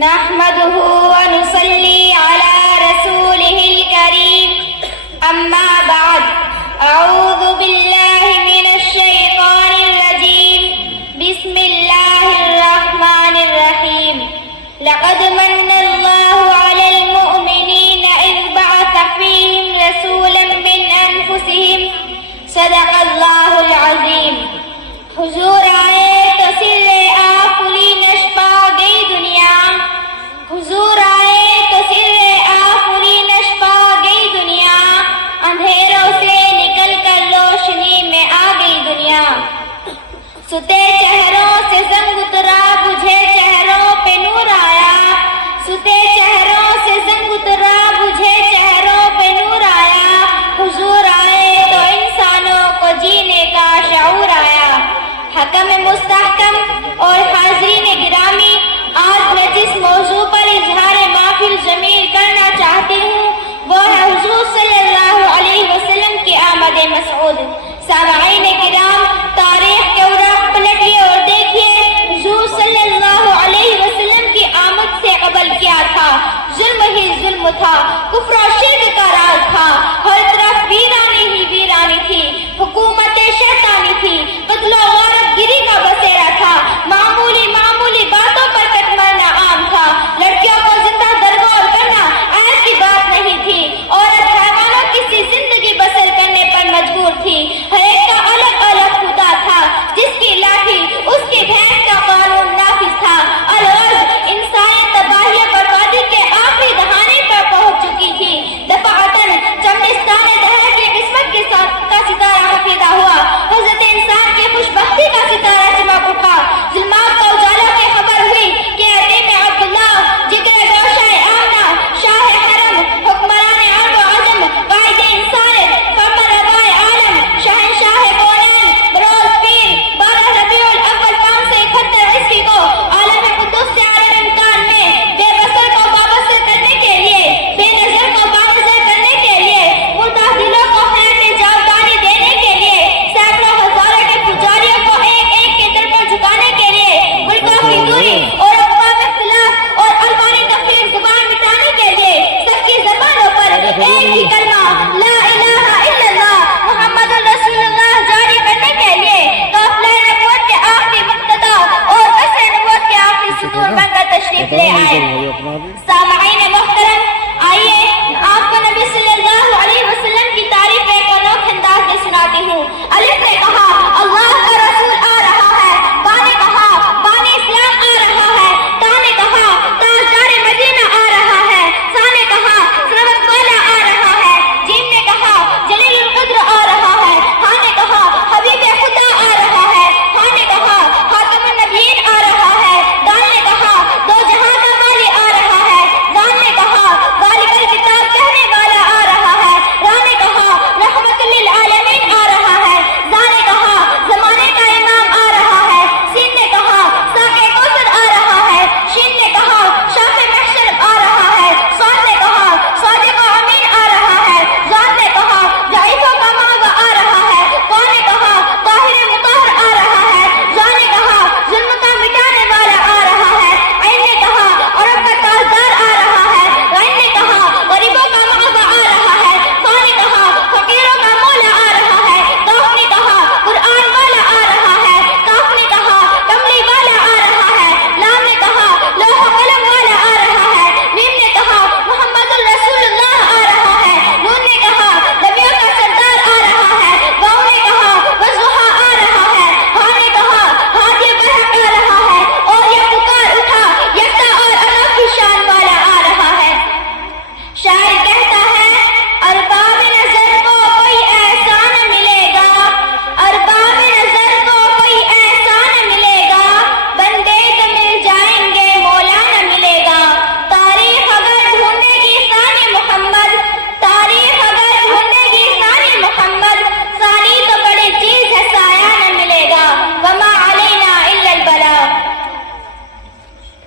نحمده ونصلي على رسوله الكريم أما بعد أعوذ بالله من الشيطان الرجيم بسم الله الرحمن الرحيم لقد من الله على المؤمنين إذ بعث فيهم رسولا من أنفسهم صدق الله العظيم. حضور آئے تو سر آفلی نشپا گئی دنیا، حضور آئے تو سر آفلی نشپا گئی دنیا، اندھیروں سے نکل کر روشنی میں آ گئی دنیا. ستے چہروں سے زنگ اترا بجھے چہروں پہ نور آیا، ستے چہروں سے زنگ اترا بجھے چہروں پہ نور آیا. حضور آئے تو انسانوں کو جینے کا شعور آیا. حکم مستحکم اور حاضرین گرامی، آج میں جس موضوع پر اظہار محفل ضمیر کرنا چاہتی ہوں وہ ہے حضور صلی اللہ علیہ وسلم کی آمد مسعود. سامعین کرام، تاریخ کے اوراق پلٹیے اور دیکھیے حضور صلی اللہ علیہ وسلم کی آمد سے قبل کیا تھا. ظلم ہی ظلم تھا، کفر و شرک کا راج تھا، ہر طرف ویرانی ہی ویرانی تھی، حکومت شیطانی تھی، قتل و غارت گری کا بسیرا تھا، معمولی باتوں پر کٹ مرنا عام تھا، لڑکیوں کو زندہ درگور کرنا عیب کی بات نہیں تھی، عورت حیوانوں کی سی زندگی بسر کرنے پر مجبور تھی. ہر ایک کا الگ الگ خدا تھا، جس کی لاٹھی اس کی بھینس کا قانون نافذ تھا. الغرض انسانی تباہی بربادی کے آخری دہانے پر پہنچ چکی تھی. دفعتاً چمڑستان دہر کی قسمت کے ساتھ کا ستارہ حفیدہ ہوا، حضرت انسان کی خوشبختی کا ستارہ چمک اٹھا. ظلمات کا اجالا کی خبر ہوئی کہ عظیم عبداللہ، جگر گوشہ آمنہ، شاہ حرم، حکمران عرب و عجم، قائد انسانیت، فرمانروائے عالم، شہنشاہ کونین، بروز پیر، 12 ربیع الاول 571 عیسوی کو عالم قدس سے عالم امکان میں بے بصر کو بابصر کرنے کے لیے، بے نظر کو بانظر کرنے کے لیے، مردہ دلوں کو حیات جاودانی دینے کے لیے، سینکڑوں ہزاروں کے پجاریوں کو ایک ایک کے در پر جھکانے کے لیے، ملکوں کی دوری اور اقوام اختلاف اور الوانی تفریق زبان مٹانے کے لیے، سب کی زبانوں پر ایک ہی کلمہ لا الہ الا اللہ محمد رسول اللہ جاری کرنے کے لیے قافلہ نبوت کے آخری مقتدا اور قصر نبوت کے آخری ستون بن کر تشریف لے آئے. سامعین محترم، آئیے آپ کو نبی صلی اللہ علیہ وسلم کی تعریف ایک انوکھے انداز میں سناتی ہوں. الف نے کہا